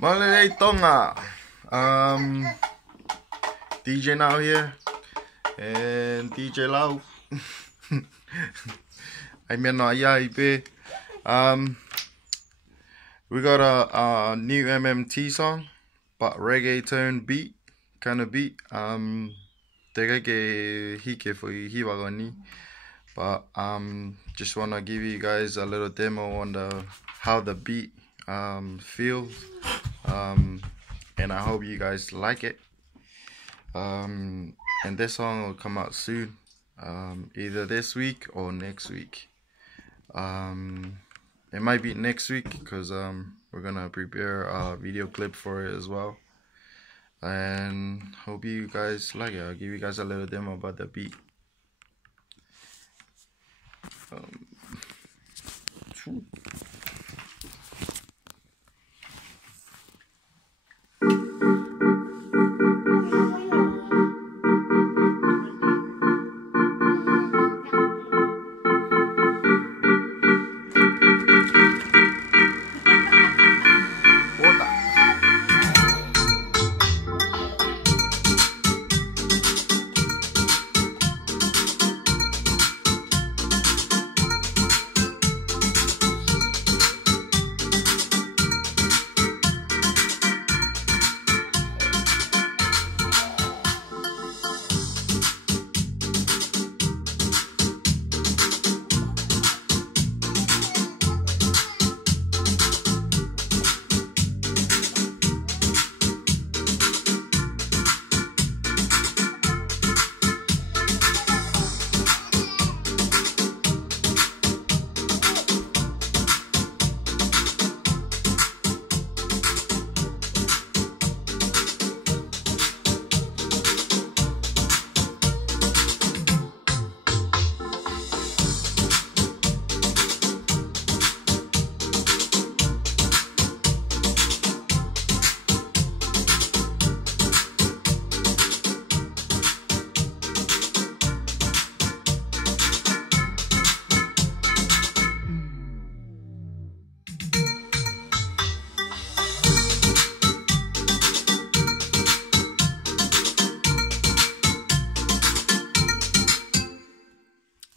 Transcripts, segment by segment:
Malay Tonga. DJ Now here and DJ Lau. I mean, we got a new MMT song, but reggae tone beat, kind of beat. But just wanna give you guys a little demo on how the beat feels. And I hope you guys like it. And this song will come out soon, either this week or next week. It might be next week because we're gonna prepare a video clip for it as well. And hope you guys like it. I'll give you guys a little demo about the beat.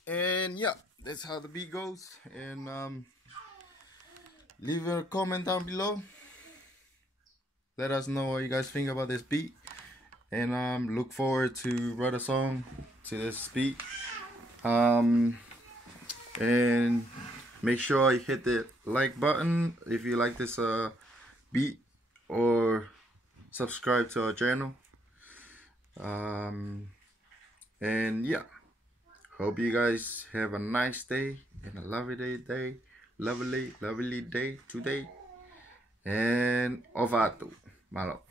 And yeah, that's how the beat goes. And leave a comment down below. Let us know what you guys think about this beat. And look forward to write a song to this beat. And make sure you hit the like button if you like this beat, or subscribe to our channel. And yeah, hope you guys have a nice day and a lovely day, lovely day today. And ovato, malo.